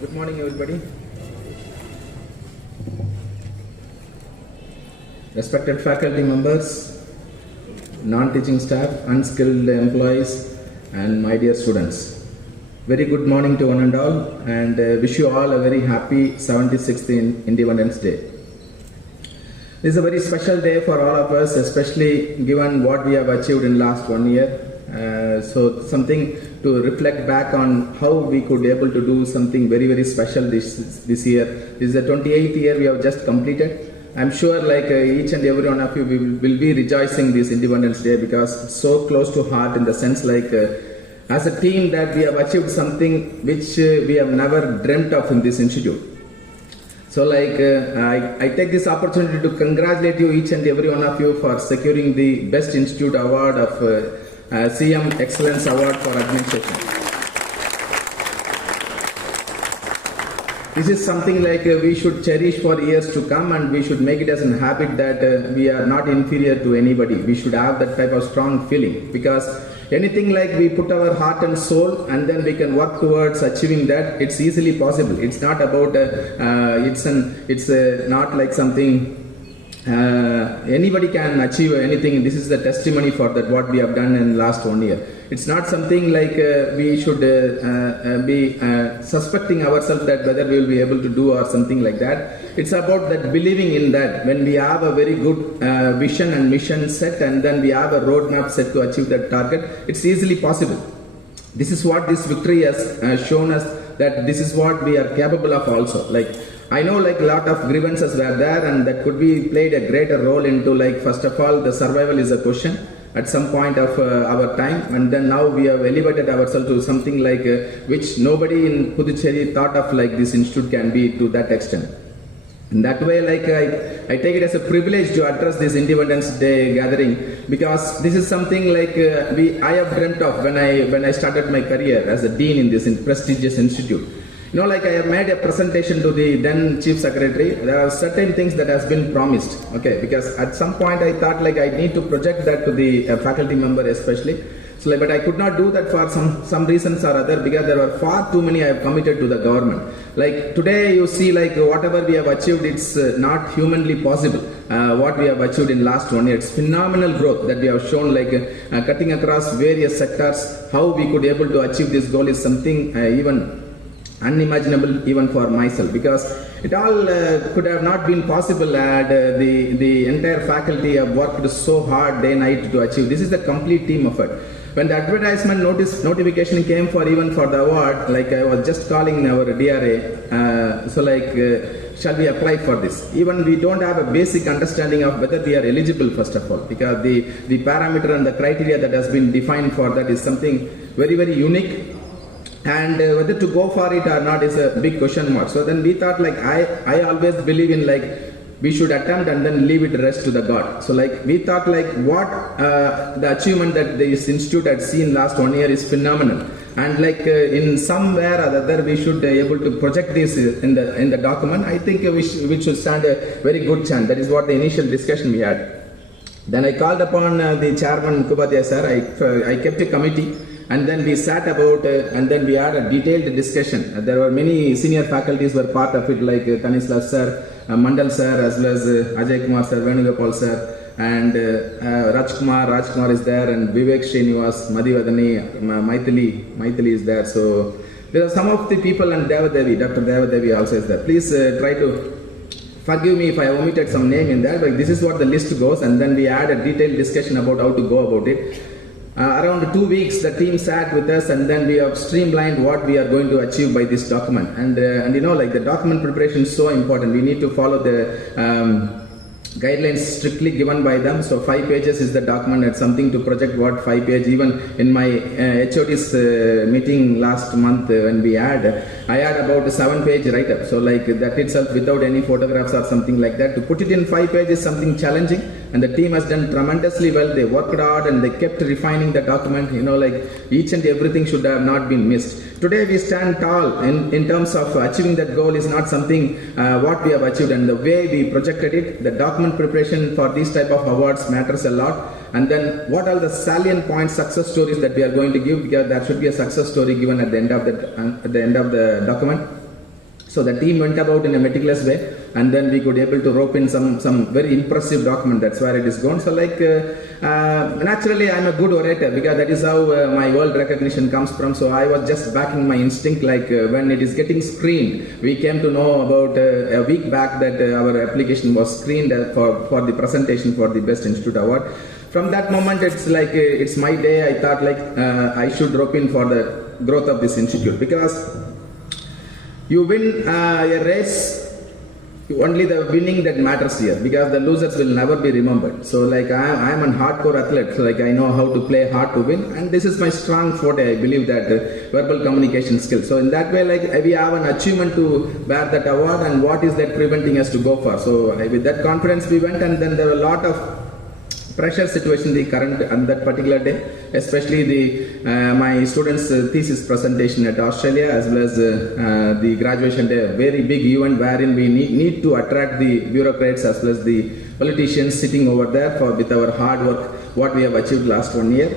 Good morning, everybody. Respected faculty members, non-teaching staff, unskilled employees, and my dear students. Very good morning to one and all, and wish you all a very happy 76th Independence Day. This is a very special day for all of us, especially given what we have achieved in last 1 year. So something to reflect back on how we could able to do something very, very special this year. This is the 28th year we have just completed. I'm sure like each and every one of you will be rejoicing this Independence Day because it's so close to heart in the sense like as a team that we have achieved something which we have never dreamt of in this institute. So like I take this opportunity to congratulate you each and every one of you for securing the Best Institute Award of CM Excellence Award for Administration. This is something like we should cherish for years to come, and we should make it as a habit that we are not inferior to anybody. We should have that type of strong feeling, because anything like we put our heart and soul and then we can work towards achieving that, it's easily possible. It's not about it's not like something anybody can achieve anything. This is the testimony for that what we have done in last 1 year. It's not something like we should be suspecting ourselves that whether we will be able to do or something like that. It's about that believing in that when we have a very good vision and mission set, and then we have a roadmap set to achieve that target, it's easily possible. This is what this victory has shown us, that this is what we are capable of also. Like I know like a lot of grievances were there, and that could be played a greater role into like, first of all, the survival is a question at some point of our time, and then now we have elevated ourselves to something like which nobody in Puducherry thought of like this institute can be to that extent. In that way, like I take it as a privilege to address this Independence Day gathering, because this is something like I have dreamt of when I started my career as a dean in this prestigious institute. You know, like I have made a presentation to the then Chief Secretary. There are certain things that has been promised, okay, because at some point I thought like I need to project that to the faculty member especially. So, like, but I could not do that for some reasons or other, because there were far too many I have committed to the government. Like today you see like whatever we have achieved, it's not humanly possible. What we have achieved in last 1 year, it's phenomenal growth that we have shown, like cutting across various sectors. How we could able to achieve this goal is something even unimaginable even for myself, because it all could have not been possible had the entire faculty have worked so hard day and night to achieve. This is the complete team effort. When the advertisement notification came for even for the award, like I was just calling our DRA, so like shall we apply for this? Even we don't have a basic understanding of whether we are eligible, first of all, because the parameter and the criteria that has been defined for that is something very, very unique. And whether to go for it or not is a big question mark. So then we thought like I always believe in like we should attempt and then leave it rest to the God. So like we thought like what the achievement that this institute had seen last 1 year is phenomenal, and like in somewhere or other we should be able to project this in the document. I think we should stand a very good chance. That is what the initial discussion we had. Then I called upon the chairman Kubadia sir. I kept a committee. and then we sat about and then we had a detailed discussion. There were many senior faculties were part of it, like Tanislav sir, Mandal sir, as well as Ajay Kumar sir, Venugopal sir, and Rajkumar is there, and Vivek Srinivas, Madhivadani, Maithili is there. So there are some of the people, and Dr. Devadevi also is there. Please try to forgive me if I omitted some name in there, but this is what the list goes, and then we had a detailed discussion about how to go about it. Around 2 weeks, the team sat with us, and then we have streamlined what we are going to achieve by this document. And like the document preparation is so important. We need to follow the guidelines strictly given by them. So 5 pages is the document, and something to project what 5 page. Even in my HOD's meeting last month when I had about a 7-page write-up. So like that itself, without any photographs or something like that, to put it in 5 pages is something challenging. And the team has done tremendously well. They worked hard and they kept refining the document. Like each and everything should have not been missed. Today we stand tall in terms of achieving that goal is not something what we have achieved, and the way we projected it, the document preparation for these type of awards matters a lot. And then what are the salient points, success stories that we are going to give, because there should be a success story given at the end of the document. So the team went about in a meticulous way, and then we could able to rope in some very impressive document. That's where it is gone. So like naturally I'm a good orator, because that is how my world recognition comes from. So I was just backing my instinct, like when it is getting screened. We came to know about a week back that our application was screened for the presentation for the Best Institute Award. From that moment, it's like it's my day. I thought like I should rope in for the growth of this institute, because you win a race, only the winning that matters here, because the losers will never be remembered. So like I am a hardcore athlete, so like I know how to play hard to win, and this is my strong forte. I believe that verbal communication skill. So in that way, like we have an achievement to bear that award, and what is that preventing us to go for? So with that confidence we went, and then there were a lot of pressure situation the current and that particular day, especially my students' thesis presentation at Australia, as well as the graduation day, a very big event wherein we need to attract the bureaucrats as well as the politicians sitting over there with our hard work, what we have achieved last 1 year.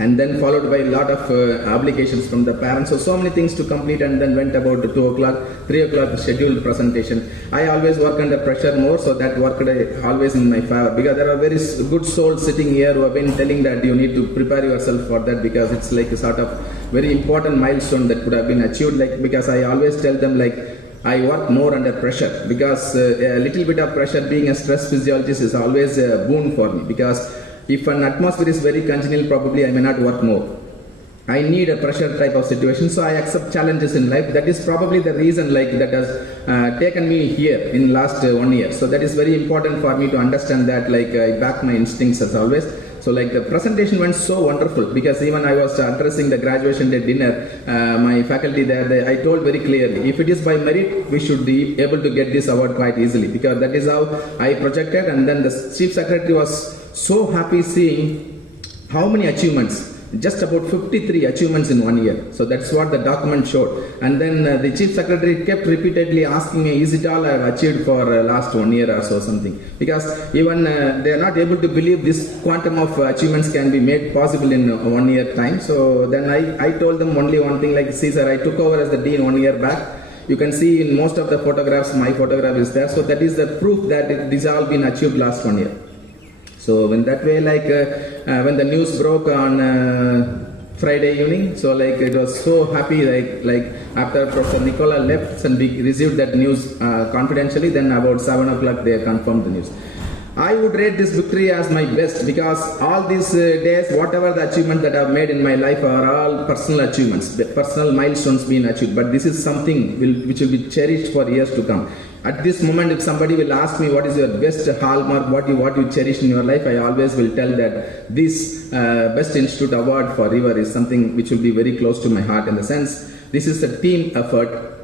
And then followed by a lot of obligations from the parents. So many things to complete, and then went about 2 o'clock, 3 o'clock scheduled presentation. I always work under pressure more, so that worked always in my favor, because there are very good souls sitting here who have been telling that you need to prepare yourself for that, because it's like a sort of very important milestone that could have been achieved. Like, because I always tell them like I work more under pressure, because a little bit of pressure, being a stress physiologist, is always a boon for me, because if an atmosphere is very congenial, probably I may not work more. I need a pressure type of situation, so I accept challenges in life. That is probably the reason like that has taken me here in last 1 year. So that is very important for me to understand that, like I back my instincts as always. So like the presentation went so wonderful, because even I was addressing the graduation day dinner, my faculty there, I told very clearly, if it is by merit, we should be able to get this award quite easily, because that is how I projected. And then the chief secretary was so happy seeing how many achievements, just about 53 achievements in 1 year. So that's what the document showed. And then the chief secretary kept repeatedly asking me, is it all I have achieved for last 1 year or so something? Because even they are not able to believe this quantum of achievements can be made possible in 1 year time. So then I told them only one thing, like, see sir, I took over as the dean 1 year back. You can see in most of the photographs, my photograph is there. So that is the proof that this all been achieved last 1 year. So in that way, like when the news broke on Friday evening, so like it was so happy, like after Professor Nicola left and we received that news confidentially, then about 7 o'clock they confirmed the news. I would rate this victory as my best, because all these days, whatever the achievement that I've made in my life are all personal achievements, the personal milestones being achieved. But this is something which will be cherished for years to come. At this moment, if somebody will ask me what is your best hallmark, what you cherish in your life, I always will tell that this Best Institute Award for River is something which will be very close to my heart, in the sense this is a team effort.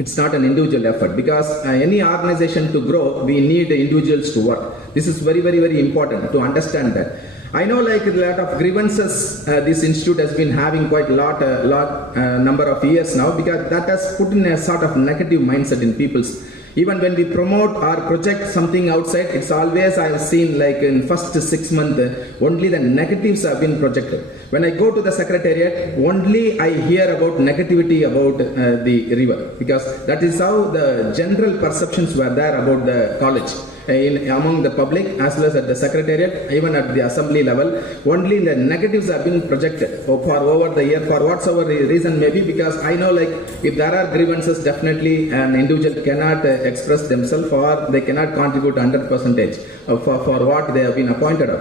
It's not an individual effort, because any organization to grow, we need individuals to work. This is very, very, very important to understand that. I know like a lot of grievances this institute has been having quite a lot number of years now, because that has put in a sort of negative mindset in people's. Even when we promote or project something outside, it's always I have seen like in first 6 months, only the negatives have been projected. When I go to the secretariat, only I hear about negativity about the river, because that is how the general perceptions were there about the college. Among the public as well as at the secretariat, even at the assembly level, only the negatives have been projected for over the year, for whatsoever reason maybe, because I know like if there are grievances, definitely an individual cannot express themselves, or they cannot contribute 100% for what they have been appointed of.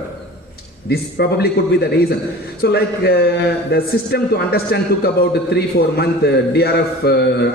This probably could be the reason. So like the system to understand took about 3-4 months. DRF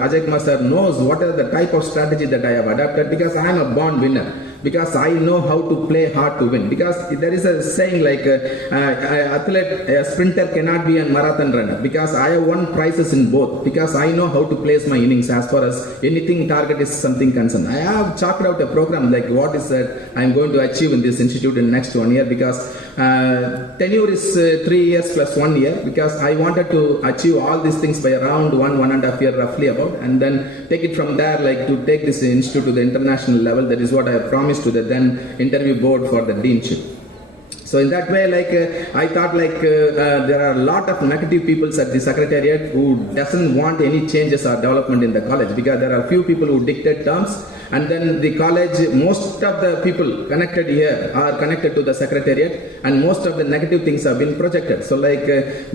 Ajay Kumar sir knows what are the type of strategy that I have adapted, because I am a born winner. Because I know how to play hard to win. Because there is a saying like a sprinter cannot be a marathon runner. Because I have won prizes in both. Because I know how to place my innings as far as anything target is something concerned. I have chalked out a program like what is that I am going to achieve in this institute in next 1 year. Because tenure is 3 years plus 1 year. Because I wanted to achieve all these things by around 1.5 year roughly about. And then take it from there, like to take this institute to the international level. That is what I have promised to the then interview board for the deanship. So in that way, like I thought like there are a lot of negative people at the secretariat who doesn't want any changes or development in the college, because there are few people who dictate terms, and then the college, most of the people connected here are connected to the secretariat, and most of the negative things have been projected. So like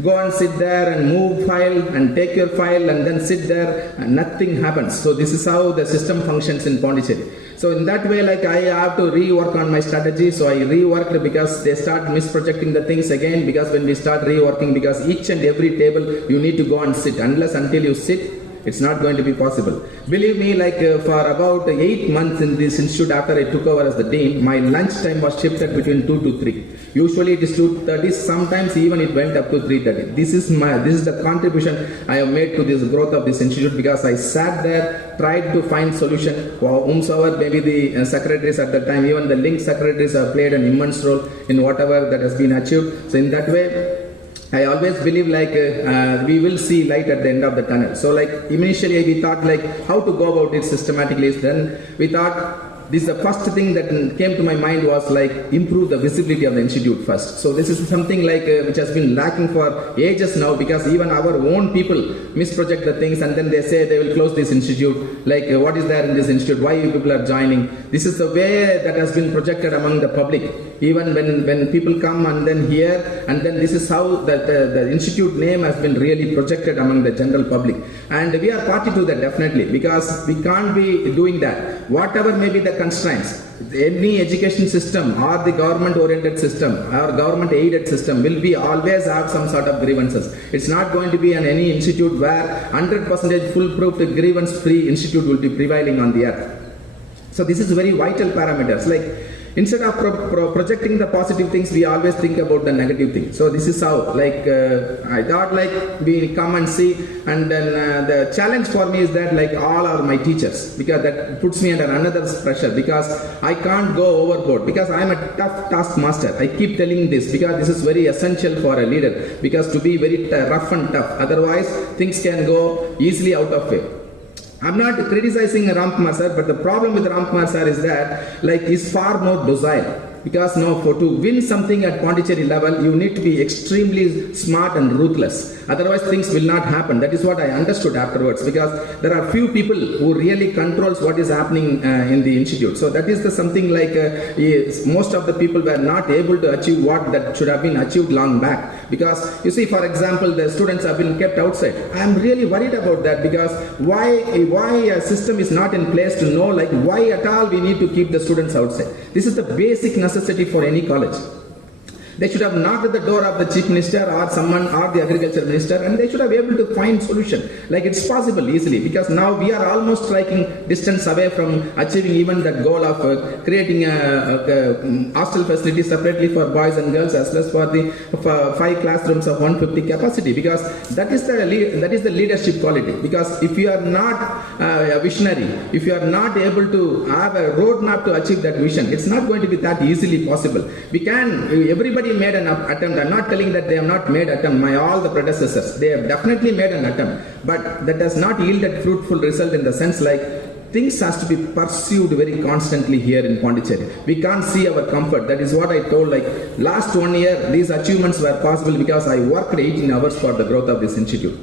go and sit there and move file and take your file and then sit there and nothing happens. So this is how the system functions in Pondicherry. So in that way, like I have to rework on my strategy. So I reworked, because they start misprojecting the things again, because when we start reworking, because each and every table you need to go and sit. Until you sit, it's not going to be possible. Believe me, like for about 8 months in this institute after I took over as the dean, my lunch time was shifted between 2 to 3. Usually it is 2:30, sometimes even it went up to 3:30. This is the contribution I have made to this growth of this institute, because I sat there, tried to find solution for whomsoever, maybe the secretaries at the time, even the link secretaries have played an immense role in whatever that has been achieved. So in that way, I always believe like we will see light at the end of the tunnel. So like initially we thought like how to go about it systematically. Then we thought this is the first thing that came to my mind was like improve the visibility of the institute first. So this is something like which has been lacking for ages now, because even our own people misproject the things, and then they say they will close this institute. Like what is there in this institute? Why you people are joining? This is the way that has been projected among the public. Even when people come and then hear, and then this is how the institute name has been really projected among the general public. And we are party to that definitely, because we can't be doing that. Whatever may be the constraints, any education system or the government oriented system or government aided system will be always have some sort of grievances. It's not going to be an any institute where 100% foolproof grievance free institute will be prevailing on the earth. So this is very vital parameters. Like instead of projecting the positive things, we always think about the negative things. So this is how, like, I thought like we come and see, and then the challenge for me is that like all are my teachers, because that puts me under another pressure, because I can't go overboard, because I am a tough taskmaster. I keep telling this because this is very essential for a leader, because to be very rough and tough, otherwise things can go easily out of way. I'm not criticizing Ramkumar sir, but the problem with Ramkumar sir is that like he's far more docile. Because now to win something at Pondicherry level, you need to be extremely smart and ruthless. Otherwise things will not happen. That is what I understood afterwards, because there are few people who really controls what is happening in the institute. So that is the something like most of the people were not able to achieve what that should have been achieved long back. Because you see, for example, the students have been kept outside. I am really worried about that, because why a system is not in place to know like why at all we need to keep the students outside. This is the basic necessity for any college. They should have knocked at the door of the chief minister or someone or the agriculture minister, and they should have been able to find solution. Like it's possible easily, because now we are almost striking distance away from achieving even that goal of creating a hostel facility separately for boys and girls, as well as for 5 classrooms of 150 capacity, because that is the leadership quality. Because if you are not a visionary, if you are not able to have a roadmap to achieve that vision, it's not going to be that easily possible. Everybody made an attempt. I'm not telling that they have not made attempt. All the predecessors, they have definitely made an attempt, but that has not yielded fruitful result, in the sense like things has to be pursued very constantly here in Pondicherry. We can't see our comfort. That is what I told, like last 1 year, these achievements were possible because I worked 18 hours for the growth of this institute.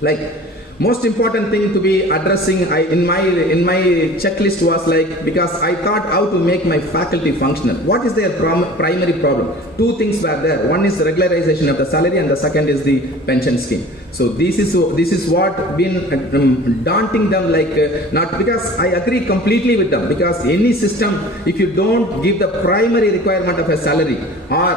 Like, most important thing to be addressing in my checklist was like, because I thought how to make my faculty functional. What is their primary problem? Two things were there. One is regularization of the salary and the second is the pension scheme. So this is what been daunting them, like not because I agree completely with them, because any system, if you don't give the primary requirement of a salary, or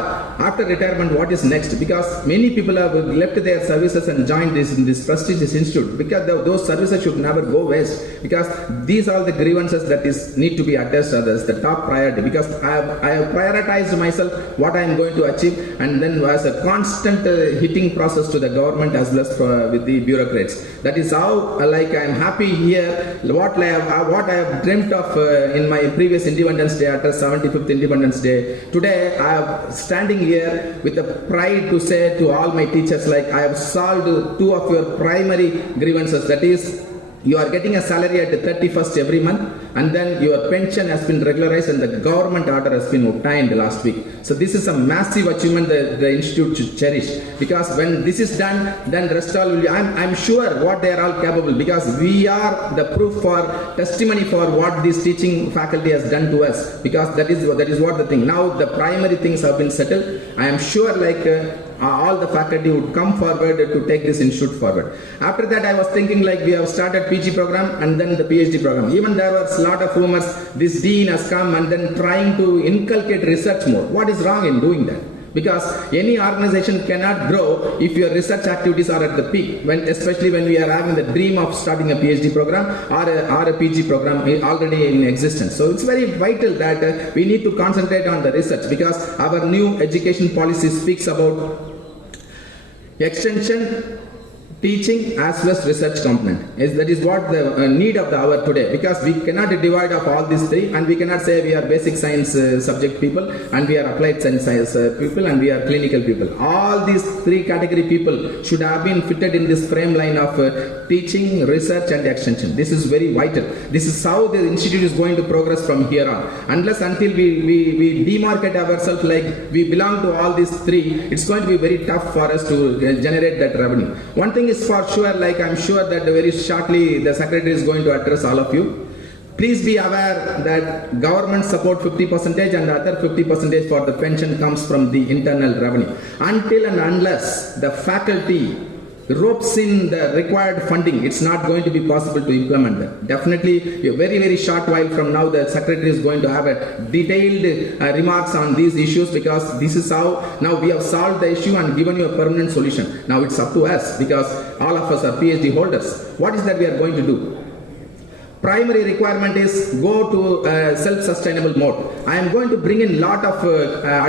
after retirement what is next, because many people have left their services and joined this prestigious institute, because those services should never go waste, because these are the grievances that need to be addressed as the top priority, because I have prioritized myself what I am going to achieve, and then as a constant hitting process to the government as well as with the bureaucrats. That is how like I am happy here. What I have dreamt of in my previous Independence Day, after 75th Independence Day, today I am standing here with the pride to say to all my teachers, like I have solved two of your primary grievances. That is, you are getting a salary at the 31st every month, and then your pension has been regularized and the government order has been obtained last week. So this is a massive achievement that the institute should cherish, because when this is done, then rest all will be, I'm sure what they are all capable, because we are the proof for testimony for what this teaching faculty has done to us, because that is what the thing. Now the primary things have been settled. I am sure like all the faculty would come forward to take this institute forward. After that, I was thinking like we have started PG program and then the PhD program. Even there was a lot of rumors, this dean has come and then trying to inculcate research more. What is wrong in doing that? Because any organization cannot grow if your research activities are at the peak, especially when we are having the dream of starting a PhD program or a PG program already in existence. So it's very vital that we need to concentrate on the research, because our new education policy speaks about extension, teaching as well as research component. That is what the need of the hour today, because we cannot divide up all these three, and we cannot say we are basic science subject people and we are applied science people and we are clinical people. All these three category people should have been fitted in this frame line of teaching, research and extension. This is very vital. This is how the institute is going to progress from here on. Unless until we demarcate ourselves like we belong to all these three, it's going to be very tough for us to generate that revenue. One thing is for sure, like I'm sure that very shortly the secretary is going to address all of you. Please be aware that government support 50% and the other 50% for the pension comes from the internal revenue. Until and unless the faculty ropes in the required funding, it's not going to be possible to implement that. Definitely, a very, very short while from now, the secretary is going to have a detailed remarks on these issues, because this is how now we have solved the issue and given you a permanent solution. Now it's up to us, because all of us are PhD holders. What is that we are going to do? Primary requirement is go to self-sustainable mode. I am going to bring in lot of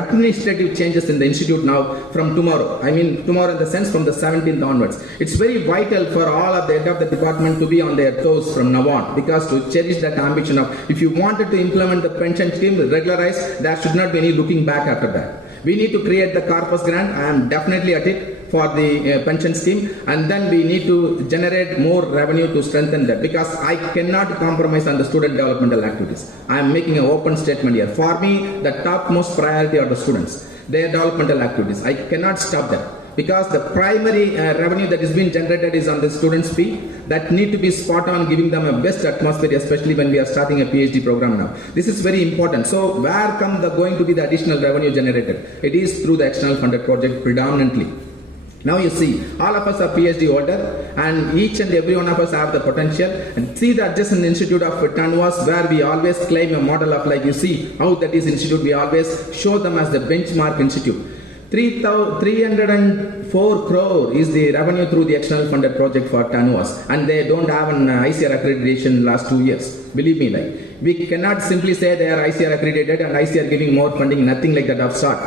administrative changes in the institute now from tomorrow. I mean tomorrow in the sense from the 17th onwards. It's very vital for all of the head of the department to be on their toes from now on, because to cherish that ambition of, if you wanted to implement the pension scheme, regularize, there should not be any looking back after that. We need to create the corpus grant. I am definitely at it for the pension scheme, and then we need to generate more revenue to strengthen that, because I cannot compromise on the student developmental activities. I am making an open statement here. For me, the topmost priority are the students, their developmental activities. I cannot stop that, because the primary revenue that is being generated is on the students' fee. That need to be spot on, giving them a best atmosphere, especially when we are starting a PhD program now. This is very important. So where going to be the additional revenue generated? It is through the external funded project predominantly. Now you see, all of us are PhD holder, and each and every one of us have the potential. And see the adjacent institute of Tanwas, where we always claim a model of, like you see how that is institute, we always show them as the benchmark institute. 304 crore is the revenue through the external funded project for Tanwas, and they don't have an ICR accreditation last 2 years. Believe me, like we cannot simply say they are ICR accredited and ICR giving more funding, nothing like that of sort.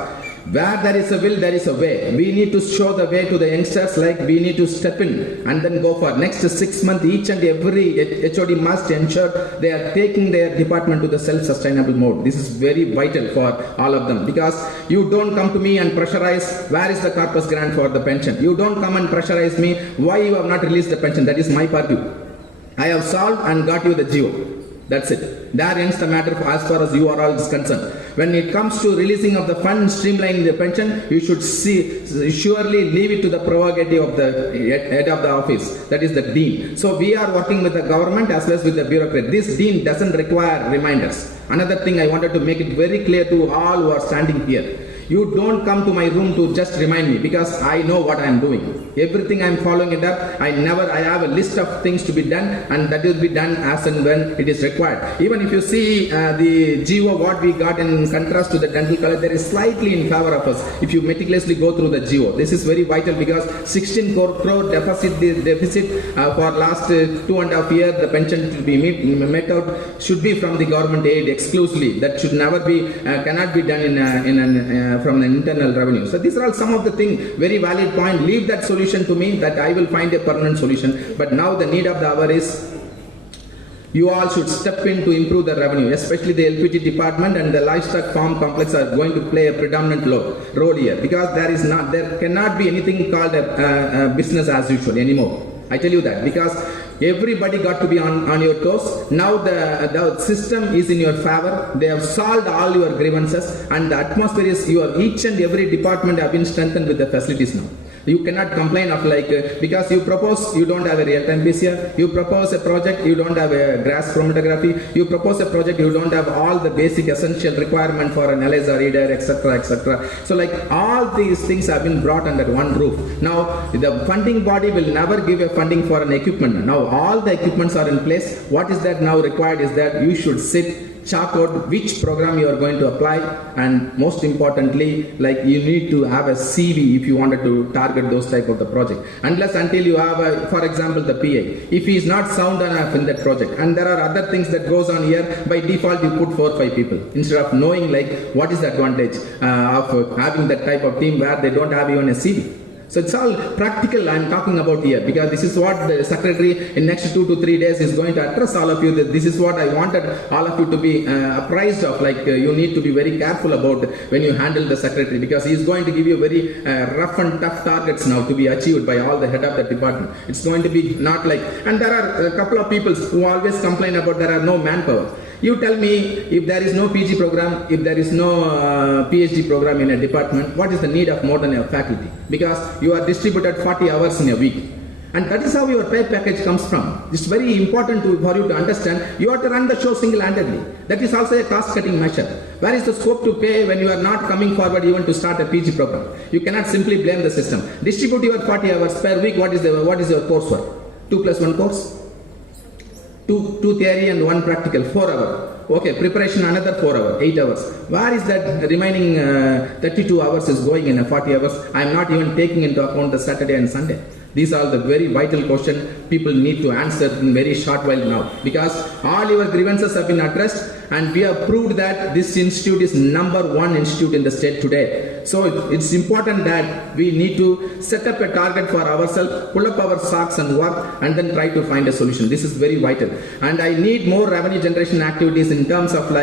Where there is a will, there is a way. We need to show the way to the youngsters, like we need to step in and then go for next 6 months. Each and every HOD must ensure they are taking their department to the self-sustainable mode. This is very vital for all of them, because you don't come to me and pressurize, where is the corpus grant for the pension? You don't come and pressurize me, why you have not released the pension? That is my purview. I have solved and got you the GO. That's it. There ends the matter as far as you are all is concerned. When it comes to releasing of the fund, streamlining the pension, you should surely leave it to the prerogative of the head of the office, that is the dean. So we are working with the government as well as with the bureaucrat. This dean doesn't require reminders. Another thing I wanted to make it very clear to all who are standing here. You don't come to my room to just remind me, because I know what I am doing. Everything I am following it up. I have a list of things to be done, and that will be done as and when it is required. Even if you see the GO what we got in contrast to the dental college, there is slightly in favor of us if you meticulously go through the GO. This is very vital, because 16 crore deficit for last 2.5 years, the pension to be met out should be from the government aid exclusively. That should never be, cannot be done from the internal revenue. So these are all some of the things, very valid point. Leave that solution to me, that I will find a permanent solution. But now the need of the hour is you all should step in to improve the revenue, especially the LPG department and the livestock farm complex are going to play a predominant role here, because there cannot be anything called a business as usual anymore. I tell you that, because everybody got to be on your toes. Now the system is in your favor. They have solved all your grievances, and the atmosphere is each and every department have been strengthened with the facilities now. You cannot complain of because you propose, you don't have a real-time PCR, you propose a project, you don't have a grass chromatography, you propose a project, you don't have all the basic essential requirement for an ELISA reader, etc., etc. So all these things have been brought under one roof. Now the funding body will never give a funding for an equipment. Now all the equipments are in place. What is that now required is that you should chalk out which program you are going to apply, and most importantly, you need to have a CV if you wanted to target those type of the project. Unless until you have for example the PA, if he is not sound enough in that project, and there are other things that goes on here, by default you put 4 or 5 people instead of knowing what is the advantage of having that type of team where they don't have even a CV. So it's all practical I'm talking about here, because this is what the secretary in next 2 to 3 days is going to address all of you. That this is what I wanted all of you to be apprised of. You need to be very careful about when you handle the secretary, because he is going to give you very rough and tough targets now to be achieved by all the head of the department. It's going to be not and there are a couple of people who always complain about there are no manpower. You tell me, if there is no PG program, if there is no PhD program in a department, what is the need of more than a faculty? Because you are distributed 40 hours in a week. And that is how your pay package comes from. It's very important for you to understand. You have to run the show single-handedly. That is also a cost-cutting measure. Where is the scope to pay when you are not coming forward even to start a PG program? You cannot simply blame the system. Distribute your 40 hours per week. What is your coursework? 2 plus 1 course? Two theory and 1 practical, 4 hours. Okay, preparation another 4 hours, 8 hours. Where is that remaining 32 hours is going in a 40 hours? I am not even taking into account the Saturday and Sunday. These are the very vital questions people need to answer in very short while now, because all your grievances have been addressed, and we have proved that this institute is #1 institute in the state today. So it's important that we need to set up a target for ourselves, pull up our socks and work, and then try to find a solution. This is very vital. And I need more revenue generation activities in terms of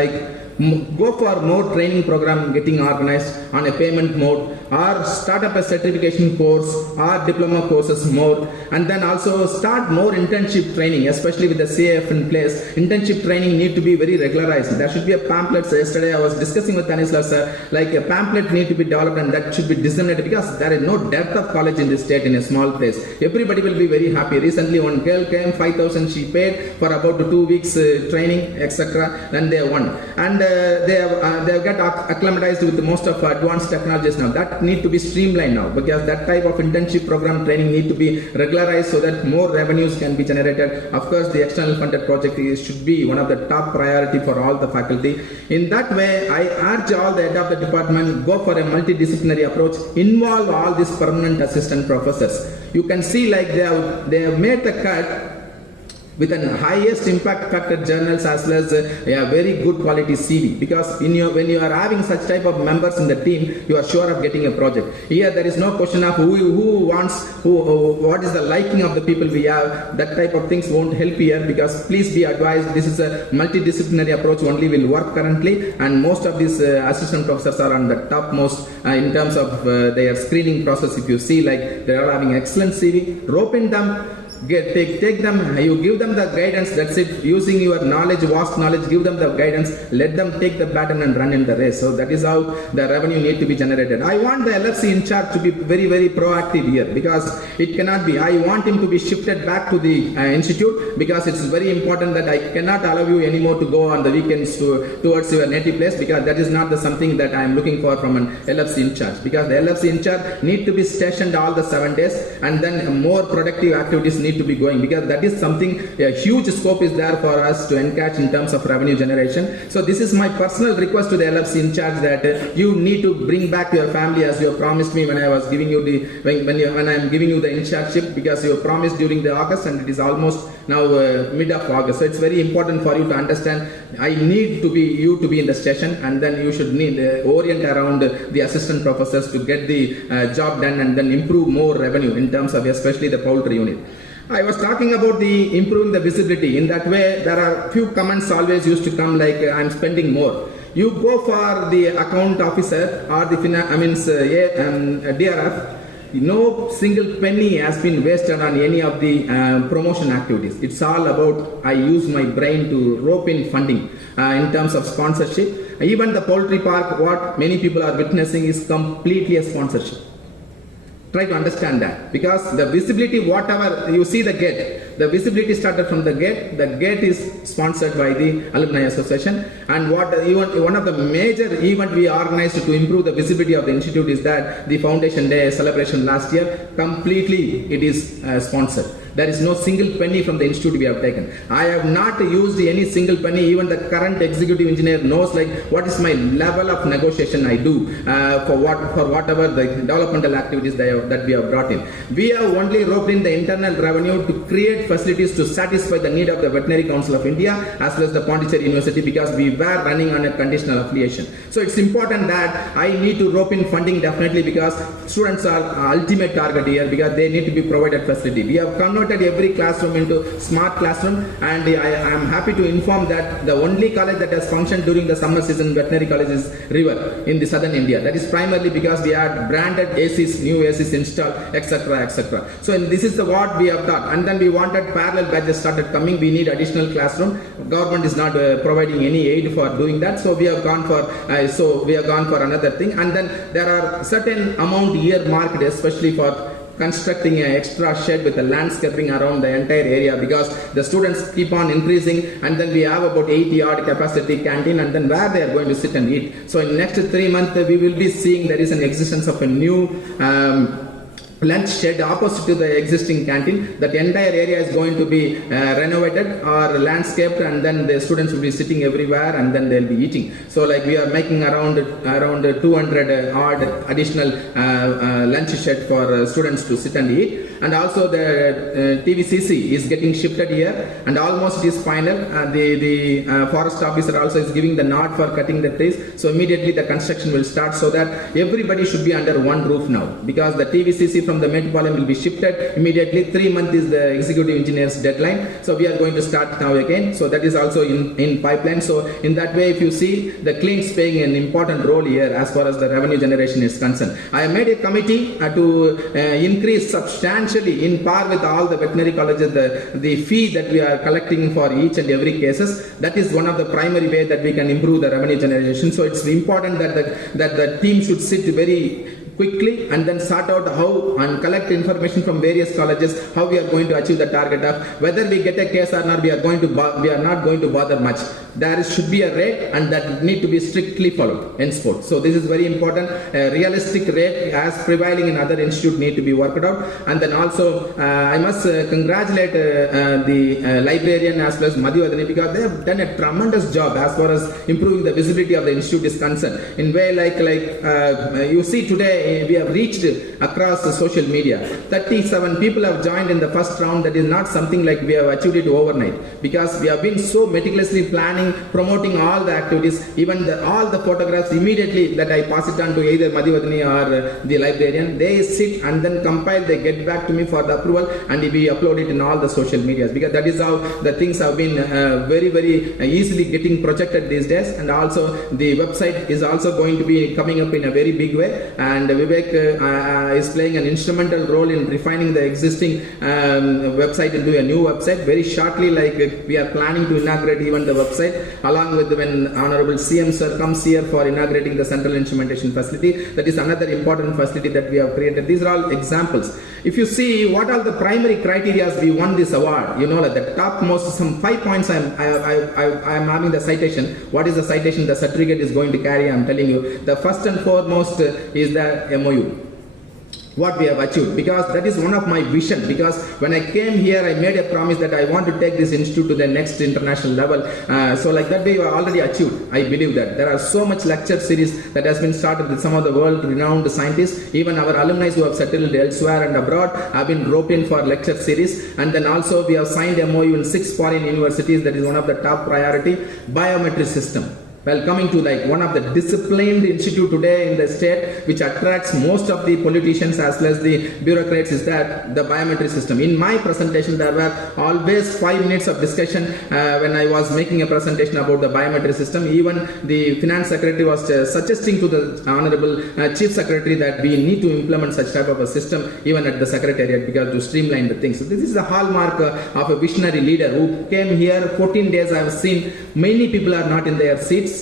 go for more training program getting organized on a payment mode, or start up a certification course or diploma courses more, and then also start more internship training, especially with the CAF in place. Internship training need to be very regularized. There should be a pamphlet. So yesterday I was discussing with Tanisla sir, a pamphlet need to be developed, and that should be disseminated, because there is no depth of college in this state in a small place. Everybody will be very happy. Recently one girl came, 5,000 she paid for about 2 weeks training, etc. Then they won. And they have got acclimatized with most of advanced technologies now. That need to be streamlined now, because that type of internship program training need to be regularized so that more revenues can be generated. Of course, the external funded project should be one of the top priority for all the faculty. In that way, I urge all the head of the department, go for a multidisciplinary approach, involve all these permanent assistant professors. You can see they have made the cut with the highest impact factor journals as well as a very good quality CV, because when you are having such type of members in the team, you are sure of getting a project. Here there is no question of what is the liking of the people we have. That type of things won't help here, because please be advised, this is a multidisciplinary approach only will work currently, and most of these assistant professors are on the topmost in terms of their screening process. If you see they are having excellent CV, rope in them. take them, you give them the guidance, that's it. Using your knowledge, vast knowledge, give them the guidance, let them take the baton and run in the race. So that is how the revenue need to be generated. I want the LFC in charge to be very, very proactive here, because it cannot be. I want him to be shifted back to the institute, because it's very important that I cannot allow you anymore to go on the weekends towards your native place, because that is not the something that I am looking for from an LFC in charge. Because the LFC in charge need to be stationed all the 7 days, and then more productive activities need to be going, because that is something, a huge scope is there for us to encash in terms of revenue generation. So this is my personal request to the LFC in charge, that you need to bring back your family as you have promised me when I was giving you the when I am giving you the in chargeship, because you promised during the August, and it is almost now mid of August. So it's very important for you to understand, I need you to be in the station, and then you should need orient around the assistant professors to get the job done, and then improve more revenue in terms of especially the poultry unit. I was talking about the improving the visibility. In that way, there are few comments always used to come, like I'm spending more. You go for the account officer or the DRF, no single penny has been wasted on any of the promotion activities. It's all about, I use my brain to rope in funding in terms of sponsorship. Even the poultry park, what many people are witnessing is completely a sponsorship. Try to understand that, because the visibility, whatever you see the gate, the visibility started from the gate is sponsored by the Alumni Association. And one of the major event we organized to improve the visibility of the institute is that the Foundation Day celebration last year, completely it is sponsored. There is no single penny from the institute we have taken. I have not used any single penny. Even the current executive engineer knows like what is my level of negotiation I do for whatever the developmental activities that we have brought in. We have only roped in the internal revenue to create facilities to satisfy the need of the Veterinary Council of India as well as the Pondicherry University, because we were running on a conditional affiliation. So it's important that I need to rope in funding definitely, because students are ultimate target here, because they need to be provided facility. We have converted every classroom into smart classroom, and I am happy to inform that the only college that has functioned during the summer season, veterinary college, is River in the southern India. That is primarily because we had branded ACs, new ACs installed, etc., etc. So this is what we have done. And then we wanted parallel batches started coming. We need additional classroom. Government is not providing any aid for doing that. So we have gone for another thing. And then there are certain amount earmarked, especially for constructing an extra shed with a landscaping around the entire area, because the students keep on increasing, and then we have about 80-odd capacity canteen, and then where they are going to sit and eat. So in next 3 months we will be seeing there is an existence of a new lunch shed opposite to the existing canteen. That entire area is going to be renovated or landscaped, and then the students will be sitting everywhere, and then they'll be eating. So like we are making around 200 odd additional lunch shed for students to sit and eat. And also the TVCC is getting shifted here, and almost it is final. The forest officer also is giving the nod for cutting the trees. So immediately the construction will start, so that everybody should be under one roof now, because the TVCC from the Metropolitan will be shifted immediately. 3 months is the executive engineer's deadline. So we are going to start now again. So that is also in pipeline. So in that way, if you see, the cleans playing an important role here as far as the revenue generation is concerned. I have made a committee to increase substantially in par with all the veterinary colleges the fee that we are collecting for each and every cases. That is one of the primary way that we can improve the revenue generation. So it's important that the team should sit very quickly and then sort out how and collect information from various colleges, how we are going to achieve the target of whether we get a case or not. We are not going to bother much. There should be a rate, and that need to be strictly followed in sport. So this is very important. A realistic rate as prevailing in other institutes need to be worked out. And then also I must congratulate the librarian as well as Madhuvadani, because they have done a tremendous job as far as improving the visibility of the institute is concerned. In way like you see today, we have reached across the social media. 37 people have joined in the first round. That is not something like we have achieved it overnight, because we have been so meticulously planning planning, promoting all the activities, even all the photographs immediately that I pass it on to either Madhivadini or the librarian. They sit and then compile, they get back to me for the approval, and we upload it in all the social medias, because that is how the things have been very, very easily getting projected these days. And also the website is also going to be coming up in a very big way, and Vivek is playing an instrumental role in refining the existing website into a new website. Very shortly, like we are planning to inaugurate even the website, along with when Honorable CM Sir comes here for inaugurating the Central Instrumentation Facility. That is another important facility that we have created. These are all examples. If you see what are the primary criteria we won this award, you know, like the topmost, some 5 points I am having the citation. What is the citation the certificate is going to carry? I am telling you. The first and foremost is the MOU. What we have achieved, because that is one of my vision, because when I came here I made a promise that I want to take this institute to the next international level. So like that we have already achieved. I believe that there are so much lecture series that has been started with some of the world renowned scientists. Even our alumni who have settled elsewhere and abroad have been roped in for lecture series. And then also we have signed MOU in 6 foreign universities. That is one of the top priority. Biometric system. Well, coming to like one of the disciplined institute today in the state, which attracts most of the politicians as well as the bureaucrats, is that the biometric system. In my presentation, there were always 5 minutes of discussion when I was making a presentation about the biometric system. Even the finance secretary was suggesting to the honorable chief secretary that we need to implement such type of a system even at the secretariat, because to streamline the things. So this is the hallmark of a visionary leader who came here. 14 days I have seen many people are not in their seats,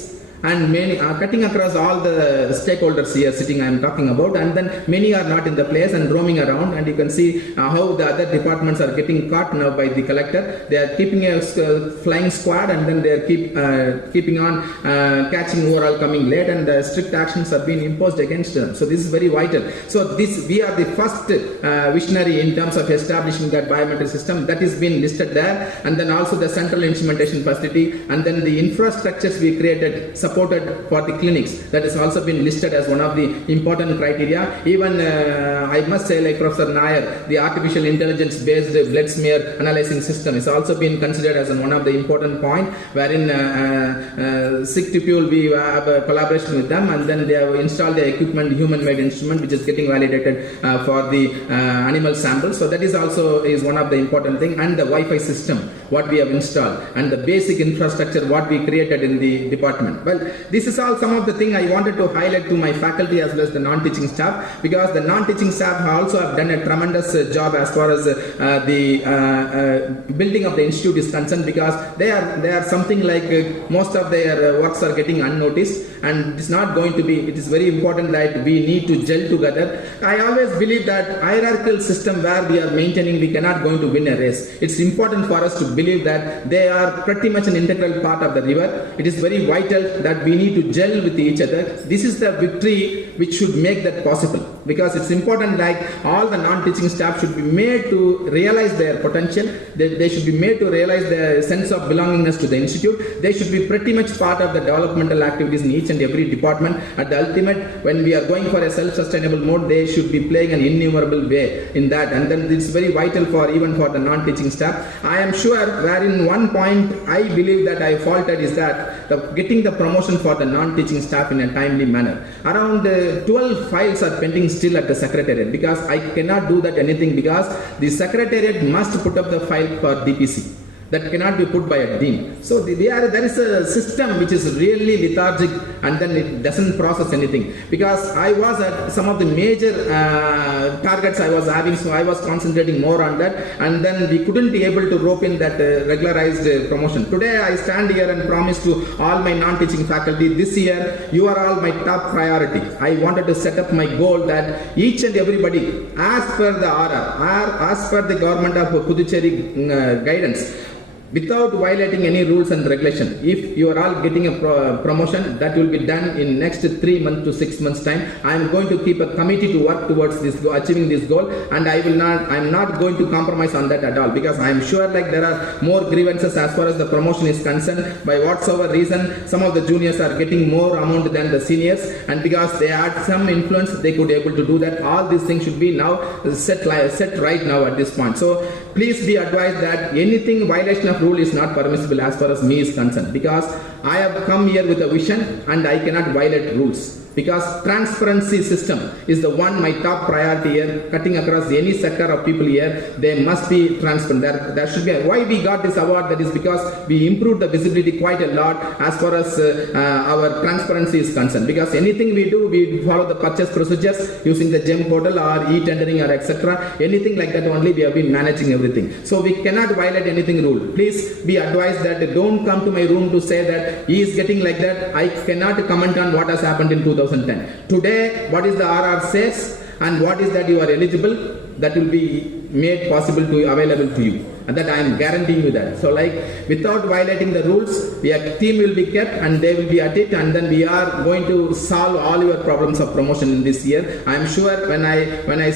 and many are cutting across all the stakeholders here sitting I am talking about, and then many are not in the place and roaming around, and you can see how the other departments are getting caught now by the collector. They are keeping a flying squad, and then they are keeping on catching who are all coming late, and strict actions are being imposed against them. So this is very vital. So this, we are the first visionary in terms of establishing that biometric system. That is being listed there, and then also the Central Instrumentation Facility, and then the infrastructures we created supported for the clinics, that has also been listed as one of the important criteria. Even I must say, like Professor Nair, the artificial intelligence based blood smear analyzing system is also been considered as one of the important point, wherein SICTPUL, we have a collaboration with them, and then they have installed the equipment, human made instrument, which is getting validated for the animal samples. So that is also is one of the important thing. And the Wi-Fi system what we have installed, and the basic infrastructure what we created in the department. Well, this is all some of the thing I wanted to highlight to my faculty as well as the non-teaching staff, because the non-teaching staff also have done a tremendous job as far as the building of the institute is concerned, because they are something like most of their works are getting unnoticed, and it's not going to be, it is very important that we need to gel together. I always believe that hierarchical system where we are maintaining, we cannot going to win a race. It's important for us to believe that they are pretty much an integral part of the river. It is very vital that we need to gel with each other. This is the victory which should make that possible, because it's important like all the non-teaching staff should be made to realize their potential. They should be made to realize their sense of belongingness to the institute. They should be pretty much part of the developmental activities in each and every department. At the ultimate, when we are going for a self-sustainable mode, they should be playing an innumerable way in that, and then it's very vital for even for the non-teaching staff. I am sure wherein one point I believe that I faulted is that getting the promotion for the non-teaching staff in a timely manner. Around 12 files are pending still at the secretariat, because I cannot do that anything, because the secretariat must put up the file for DPC. That cannot be put by a dean. So there is a system which is really lethargic, and then it doesn't process anything. Because I was at some of the major targets I was having, so I was concentrating more on that, and then we couldn't be able to rope in that regularized promotion. Today I stand here and promise to all my non-teaching faculty, this year you are all my top priority. I wanted to set up my goal that each and everybody, as per the RR, as per the government of Puducherry guidance, without violating any rules and regulation, if you are all getting a promotion, that will be done in next 3 months to 6 months time. I am going to keep a committee to work towards this achieving this goal, and I am not going to compromise on that at all, because I am sure like there are more grievances as far as the promotion is concerned. By whatsoever reason, some of the juniors are getting more amount than the seniors, and because they had some influence, they could able to do that. All these things should be now set right now at this point. So please be advised that anything violation of rule is not permissible as far as me is concerned, because I have come here with a vision and I cannot violate rules. Because transparency system is the one, my top priority here, cutting across any sector of people here. They must be transparent. There should be why we got this award. That is because we improved the visibility quite a lot as far as our transparency is concerned. Because anything we do, we follow the purchase procedures using the GEM portal or e-tendering or etc. Anything like that only we have been managing everything. So we cannot violate anything rule. Please be advised that don't come to my room to say that he is getting like that. I cannot comment on what has happened in 2010. Today, what is the RR says and what is that you are eligible, that will be made possible to available to you. And that I am guaranteeing you that. So like without violating the rules, your team will be kept and they will be at it, and then we are going to solve all your problems of promotion in this year. I am sure when I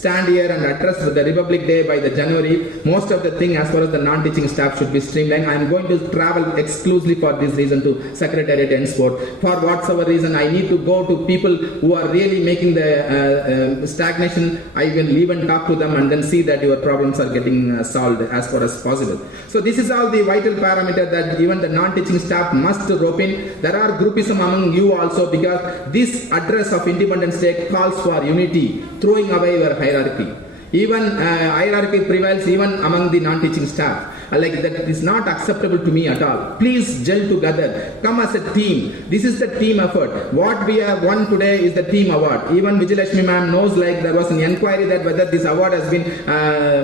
stand here and address the Republic Day by the January, most of the thing as far as the non-teaching staff should be streamlined. I am going to travel exclusively for this reason to Secretariat and Sport. For whatsoever reason, I need to go to people who are really making the stagnation. I will leave and talk to them and then see that your problems are getting solved as far as possible. So this is all the vital parameter that even the non-teaching staff must rope in. There are groupism among you also, because this address of Independence Day calls for unity, throwing away your hierarchy. Even hierarchy prevails even among the non-teaching staff. Like that is not acceptable to me at all. Please gel together, come as a team. This is the team effort. What we have won today is the team award. Even Vijayalakshmi ma'am knows, like there was an inquiry that whether this award has been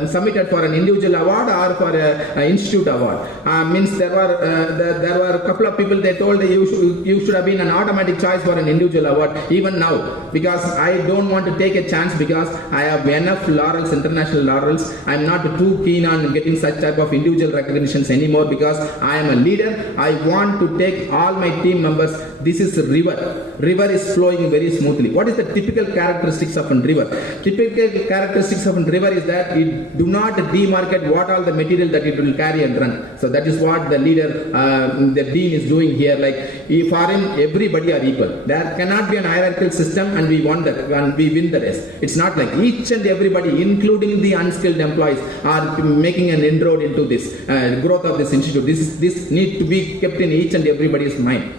submitted for an individual award or for an institute award. Means there were a couple of people, they told you should have been an automatic choice for an individual award. Even now, because I don't want to take a chance, because I have enough laurels, international laurels. I'm not too keen on getting such type of individual recognitions anymore, because I am a leader. I want to take all my team members. This is a river. River is flowing very smoothly. What is the typical characteristics of a river? Typical characteristics of a river is that it do not demarcate what all the material that it will carry and run. So that is what the leader, the dean is doing here. Like for him, everybody are equal. There cannot be an hierarchical system and we won that and we win the rest. It's not like each and everybody, including the unskilled employees, are making an inroad into this growth of this institute. This need to be kept in each and everybody's mind.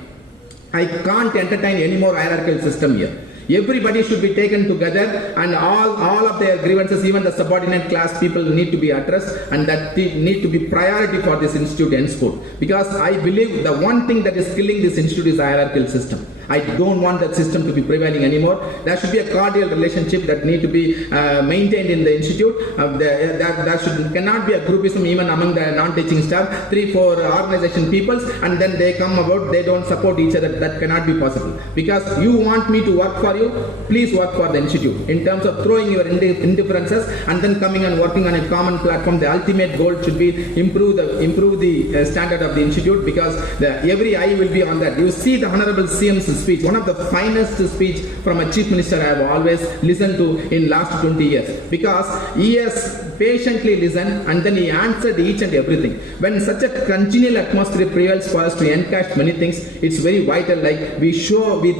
I can't entertain any more hierarchical system here. Everybody should be taken together, and all of their grievances, even the subordinate class people, need to be addressed, and that need to be priority for this institute and school. Because I believe the one thing that is killing this institute is the hierarchical system. I don't want that system to be prevailing anymore. There should be a cordial relationship that need to be maintained in the institute. There cannot be a groupism even among the non-teaching staff. 3-4 organization peoples, and then they come about, they don't support each other. That cannot be possible. Because you want me to work for you, please work for the institute. In terms of throwing your indifferences and then coming and working on a common platform, the ultimate goal should be improve the standard of the institute, because every eye will be on that. You see the Honorable CM's speech, one of the finest speech from a chief minister I have always listened to in last 20 years, because he has patiently listened and then he answered each and everything. When such a congenial atmosphere prevails for us to encash many things, it's very vital. Like we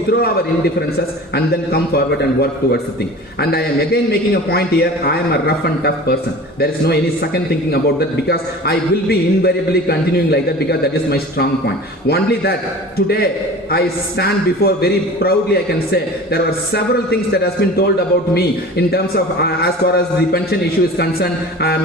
throw our indifferences and then come forward and work towards the thing. And I am again making a point here. I am a rough and tough person. There is no any second thinking about that, because I will be invariably continuing like that, because that is my strong point. Only that today I stand before very proudly, I can say there are several things that has been told about me in terms of as far as the pension issue is concerned.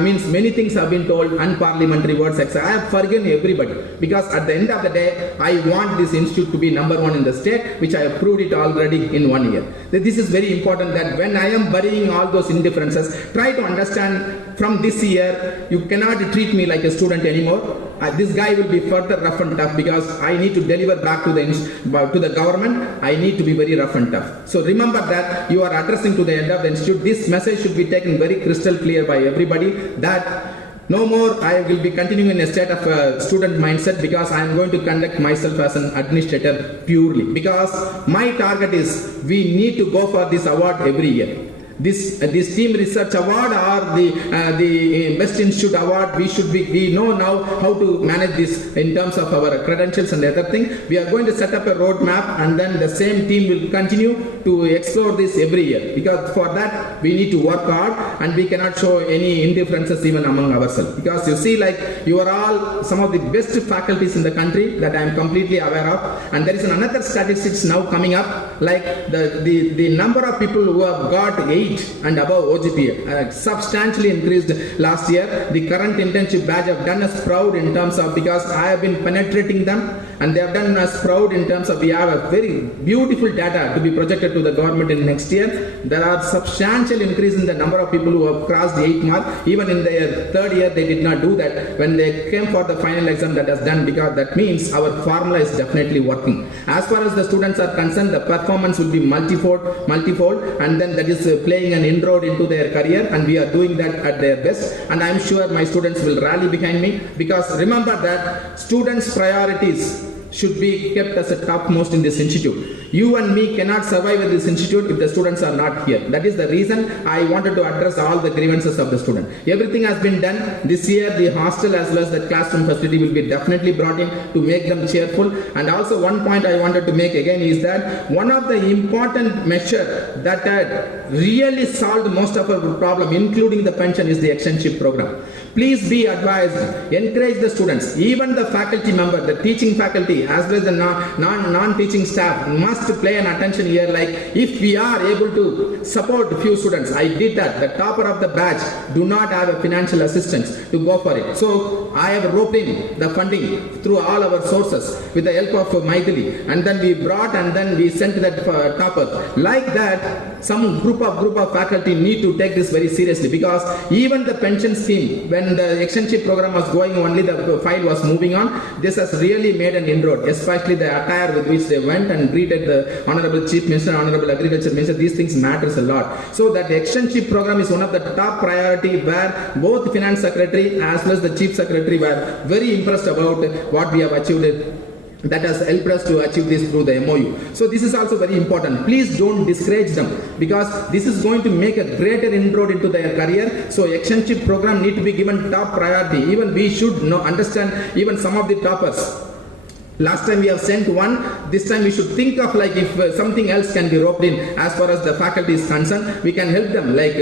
Means many things have been told, unparliamentary words, etc. I have forgiven everybody, because at the end of the day, I want this institute to be number one in the state, which I have proved it already in 1 year. This is very important, that when I am burying all those indifferences, try to understand from this year, you cannot treat me like a student anymore. This guy will be further rough and tough, because I need to deliver back to the government. I need to be very rough and tough. So remember that you are addressing to the end of the institute. This message should be taken very crystal clear by everybody, that no more I will be continuing in a state of student mindset, because I am going to conduct myself as an administrator purely, because my target is we need to go for this award every year. this team research award or the best institute award, we know now how to manage this in terms of our credentials and other thing. We are going to set up a roadmap, and then the same team will continue to explore this every year, because for that we need to work hard, and we cannot show any indifferences even among ourselves, because you see, like, you are all some of the best faculties in the country that I am completely aware of. And there is another statistics now coming up, like the number of people who have got 8 and above OGPA substantially increased last year. The current internship batch have done us proud in terms of, because I have been penetrating them, and they have done us proud in terms of we have a very beautiful data to be projected to the government in next year. There are substantial increase in the number of people who have crossed the 8 mark. Even in their third year they did not do that. When they came for the final exam, that has done, because that means our formula is definitely working. As far as the students are concerned, the performance will be multifold, and then that is playing an inroad into their career, and we are doing that at their best. And I am sure my students will rally behind me, because remember that students' priorities should be kept as a topmost in this institute. You and me cannot survive at this institute if the students are not here. That is the reason I wanted to address all the grievances of the student. Everything has been done. This year the hostel as well as the classroom facility will be definitely brought in to make them cheerful. And also one point I wanted to make again is that one of the important measures that had really solved most of our problem, including the pension, is the externship program. Please be advised, encourage the students, even the faculty member, the teaching faculty as well as the non-teaching staff must play an attention here. Like, if we are able to support few students, I did that, the topper of the batch do not have a financial assistance to go for it. So I have roped in the funding through all our sources with the help of Maithili, and then we brought and then we sent that topper. Like that, some group of faculty need to take this very seriously, because even the pension scheme, when the externship program was going, only the file was moving on. This has really made an inroad, especially the attire with which they went and greeted the Honorable Chief Minister, Honorable Agriculture Minister. These things matters a lot. So that the externship program is one of the top priority, where both Finance Secretary as well as the Chief Secretary were very impressed about what we have achieved. That has helped us to achieve this through the MOU. So this is also very important. Please don't discourage them, because this is going to make a greater inroad into their career. So externship program need to be given top priority. Even we should understand even some of the toppers. Last time we have sent one, this time we should think of, like, if something else can be roped in as far as the faculty is concerned, we can help them, like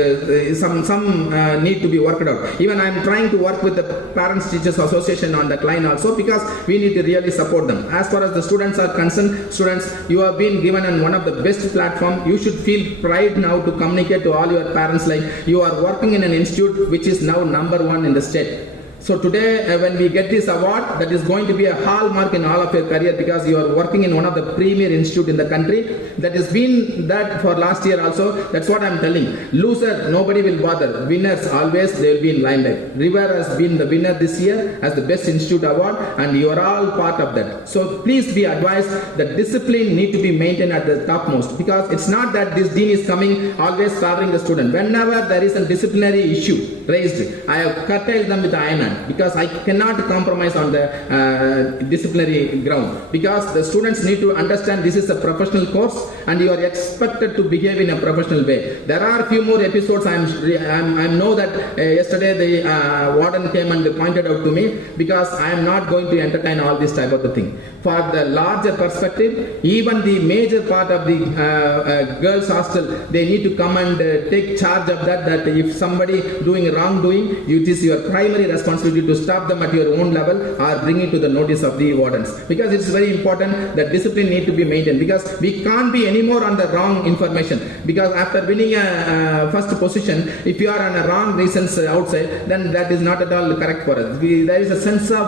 some need to be worked out. Even I am trying to work with the Parents Teachers Association on that line also, because we need to really support them. As far as the students are concerned, students, you have been given on one of the best platform. You should feel pride now to communicate to all your parents, like, you are working in an institute which is now #1 in the state. So today, when we get this award, that is going to be a hallmark in all of your career, because you are working in one of the premier institute in the country. That has been that for last year also. That's what I am telling. Loser, nobody will bother. Winners, always they will be in limelight. River has been the winner this year as the best institute award, and you are all part of that. So please be advised that discipline need to be maintained at the topmost, because it's not that this dean is coming always favoring the student. Whenever there is a disciplinary issue raised, I have curtailed them with iron, because I cannot compromise on the disciplinary ground, because the students need to understand this is a professional course and you are expected to behave in a professional way. There are a few more episodes. I know that yesterday the warden came and pointed out to me, because I am not going to entertain all this type of the thing. For the larger perspective, even the major part of the girls hostel, they need to come and take charge of that, that if somebody doing wrongdoing, it is your primary responsibility to stop them at your own level or bring it to the notice of the wardens, because it's very important that discipline need to be maintained, because we can't be anymore on the wrong information. Because after winning a first position, if you are on a wrong reasons outside, then that is not at all correct for us. There is a sense of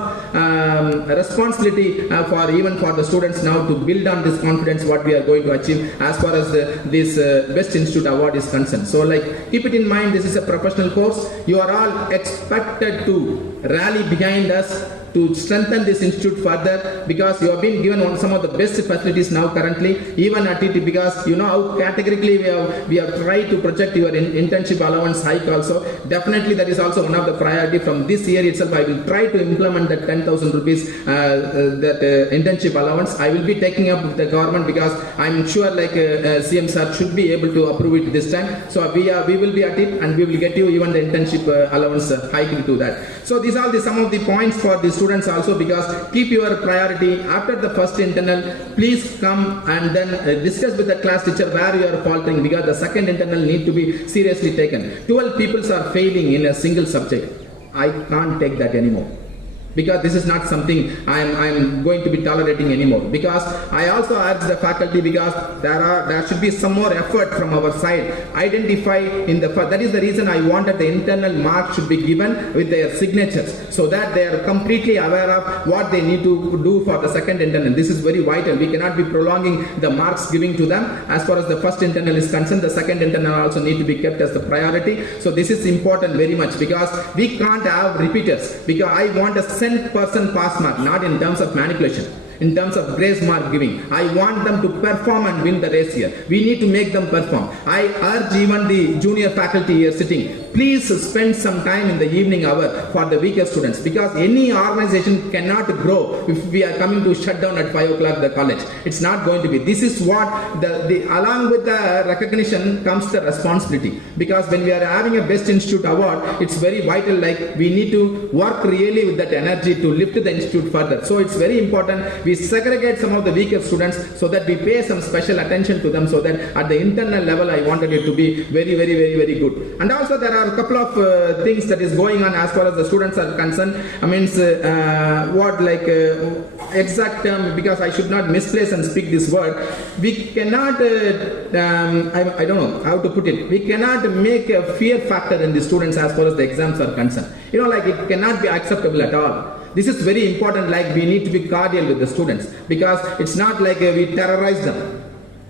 responsibility even for the students now to build on this confidence what we are going to achieve as far as this Best Institute Award is concerned. So, like, keep it in mind, this is a professional course. You are all expected to rally behind us to strengthen this institute further, because you have been given some of the best facilities now currently, even at it, because you know how categorically we have tried to project your internship allowance hike also. Definitely that is also one of the priority. From this year itself, I will try to implement that 10,000 rupees internship allowance. I will be taking up with the government, because I am sure like CM sir should be able to approve it this time. So we will be at it, and we will get you even the internship allowance hike into that. So these are some of the points for the students also, because keep your priority after the first internal. Please come and then discuss with the class teacher where you are faltering, because the second internal need to be seriously taken. 12 people are failing in a single subject. I can't take that anymore, because this is not something I am going to be tolerating anymore. Because I also urge the faculty, because there should be some more effort from our side. Identify in the that is the reason I wanted the internal mark should be given with their signatures, so that they are completely aware of what they need to do for the second internal. This is very vital. We cannot be prolonging the marks giving to them. As far as the first internal is concerned, the second internal also need to be kept as the priority. So this is important very much, because we can't have repeaters, because I want a 100% pass mark, not in terms of manipulation, in terms of grace mark giving. I want them to perform and win the race here. We need to make them perform. I urge even the junior faculty here sitting, please spend some time in the evening hour for the weaker students, because any organization cannot grow if we are coming to shut down at 5 o'clock the college. It's not going to be. This is what along with the recognition comes the responsibility, because when we are having a best institute award, it's very vital, like we need to work really with that energy to lift the institute further. So it's very important we segregate some of the weaker students, so that we pay some special attention to them, so that at the internal level I wanted it to be very, very, very, very good. And also there are a couple of things that is going on as far as the students are concerned. I mean, exact term, because I should not misplace and speak this word. We cannot, I don't know how to put it. We cannot make a fear factor in the students as far as the exams are concerned. You know, like it cannot be acceptable at all. This is very important. Like we need to be cordial with the students, because it's not like we terrorize them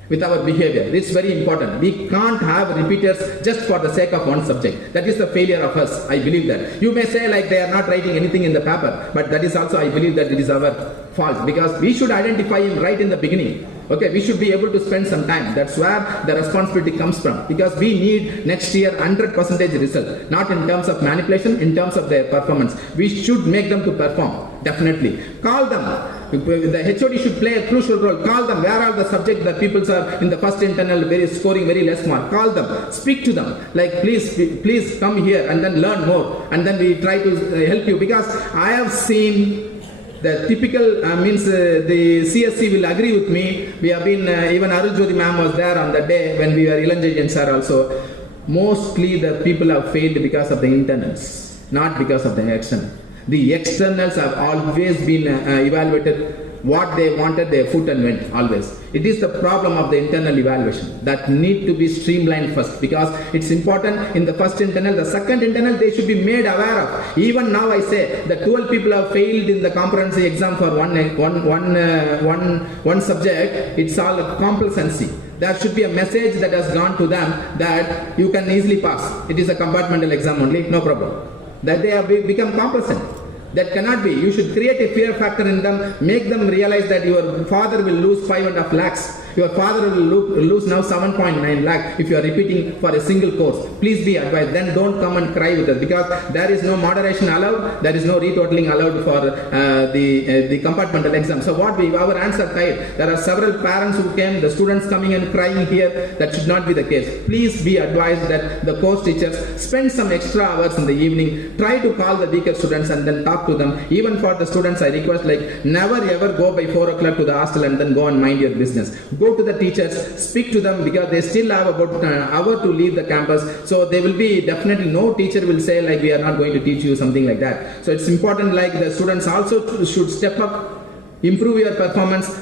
with our behavior. It's very important. We can't have repeaters just for the sake of one subject. That is the failure of us. I believe that. You may say like they are not writing anything in the paper, but that is also, I believe that it is our fault, because we should identify him right in the beginning. Okay, we should be able to spend some time. That's where the responsibility comes from, because we need next year 100% result, not in terms of manipulation, in terms of their performance. We should make them to perform, definitely. Call them. The HOD should play a crucial role. Call them. Where are the subjects that people are in the first internal scoring very less mark? Call them. Speak to them. Like please come here and then learn more. And then we try to help you, because I have seen the typical the CSC will agree with me. We have been even Arujori ma'am was there on the day when we were Ilanjajan sir also. Mostly the people have failed because of the internals, not because of the external. The externals have always been evaluated what they wanted, they put and went always. It is the problem of the internal evaluation that need to be streamlined first, because it's important in the first internal. The second internal they should be made aware of. Even now I say the 12 people have failed in the comprehensive exam for one subject. It's all a complacency. There should be a message that has gone to them that you can easily pass. It is a compartmental exam only, no problem. That they have become complacent. That cannot be. You should create a fear factor in them, make them realize that your father will lose 5.5 lakhs. Your father will lose now 7.9 lakh if you are repeating for a single course. Please be advised. Then don't come and cry with us, because there is no moderation allowed, there is no retotaling allowed for the compartmental exam. So our hands are tied. There are several parents who came, the students coming and crying here. That should not be the case. Please be advised that the course teachers spend some extra hours in the evening. Try to call the weaker students and then talk to them. Even for the students, I request like never ever go by 4 o'clock to the hostel and then go and mind your business. Go to the teachers, speak to them, because they still have about an hour to leave the campus. So they will be definitely, no teacher will say like we are not going to teach you, something like that. So it's important like the students also should step up, improve your performance.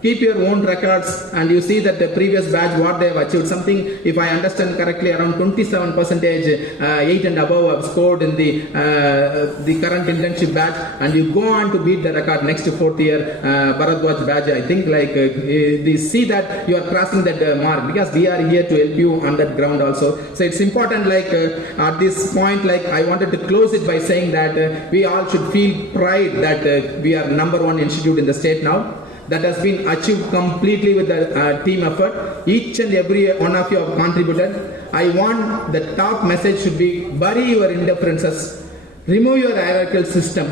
keep your own records, and you see that the previous batch what they have achieved something, if I understand correctly, around 27 percentage 8 and above have scored in the current internship batch, and you go on to beat the record next fourth year Bharadwaj batch. I think like they see that you are crossing that mark, because we are here to help you on that ground also. So it's important, like at this point, like I wanted to close it by saying that we all should feel pride that we are number one institute in the state now. That has been achieved completely with the team effort. Each and every one of you have contributed. I want the top message should be: bury your indifferences, remove your hierarchical system,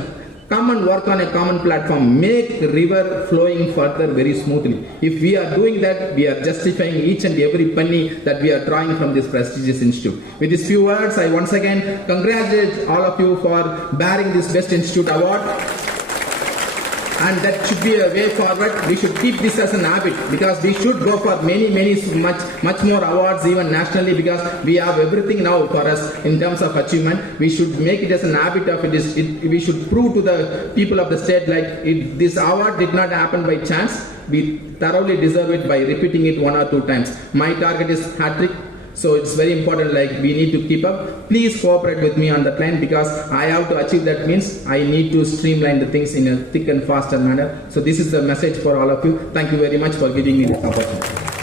come and work on a common platform, make the river flowing further very smoothly. If we are doing that, we are justifying each and every penny that we are drawing from this prestigious institute. With these few words, I once again congratulate all of you for bearing this Best Institute Award. And that should be a way forward. We should keep this as an habit, because we should go for much more awards, even nationally, because we have everything now for us in terms of achievement. We should make it as an habit of we should prove to the people of the state like this award did not happen by chance. We thoroughly deserve it by repeating it 1 or 2 times. My target is hat-trick. So it's very important, like we need to keep up. Please cooperate with me on that line, because I have to achieve that means I need to streamline the things in a thick and faster manner. So this is the message for all of you. Thank you very much for giving me this opportunity.